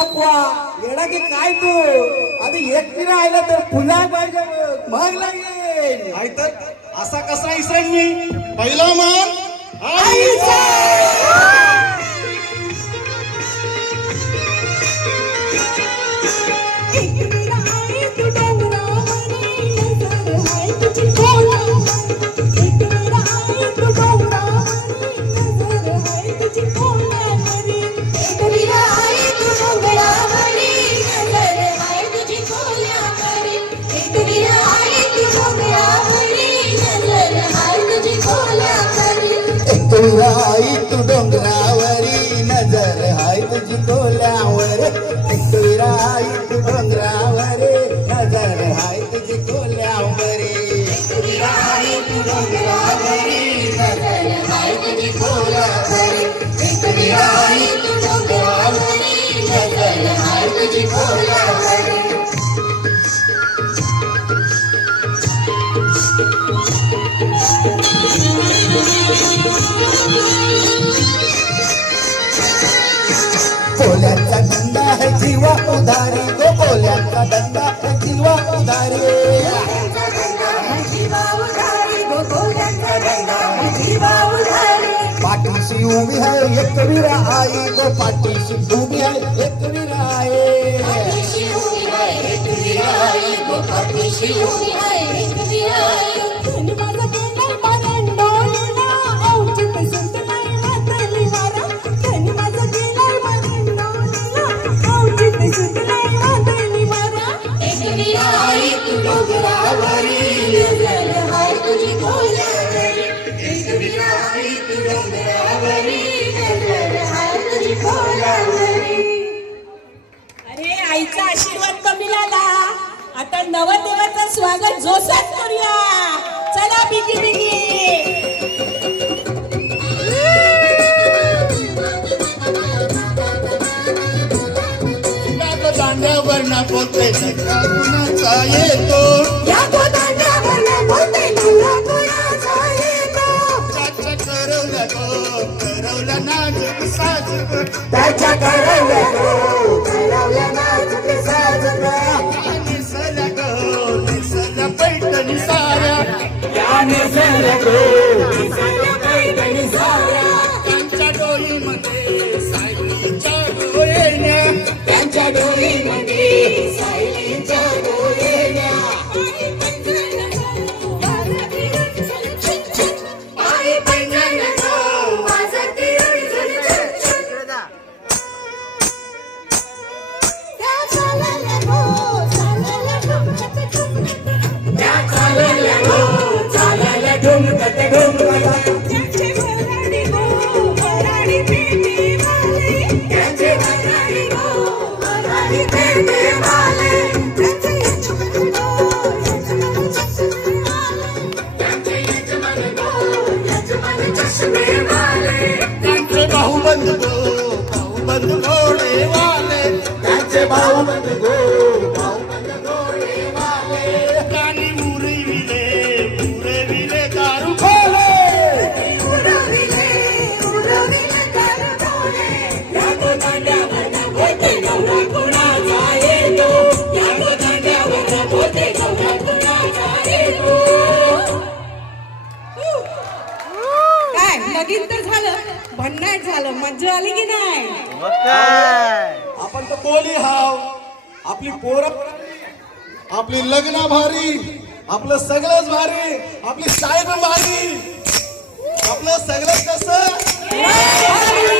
दाखवा येडा की काय तू आधी एकटी राहिला तर पुन्हा पाहिजे मग लागेल आई तर असा कसा इसरेन मी पहिला मान आई तू डोंगरावरी नजर हाय तुझी कोल्यावर आई तू डोंगरावरी नजर हाय तुझी कोल्यावरी आई तू डोंगरावरी नजर हाय तुझी कोल्यावरी आई तू डोंगरावरी नजर हाय तुझी कोल्यावरी कोल्याचा धंदा है जीवा उधारी तो कोल्याचा धंदा है जीवा उधारी पाठीशी उभी है एक वीरा आई गो पाठीशी उभी है एक वीरा आई अरे आईचा आशीर्वाद कमी झाला आता नवदेवाचं स्वागत जोशात करूया चला बिगी बिगी दांड्यावर ना बोलते कुणाचा येतो करवलं नाजूक साजूक त्याच्या करवल्या नाजूक साजूक निसर्ग पैठणी साऱ्या त्यांच्या डोईमध्ये सायलीच्या डोळ्याच्या त्यांच्या डोळीमध्ये सायलीच्या डोळ्याच्या त्यांचे भाऊबंद घोडे वाले त्यांचे भाऊबंद घोडे वाले कानी मुरविले दारू खोले काय लगीन तर झालं भन्नाट झालं मज्जा आली की नाही आपण तर कोली हाव आपली पोर आपली लग्न भारी आपलं सगळंच भारी आपली शाळेत भारी आपलं सगळं कसं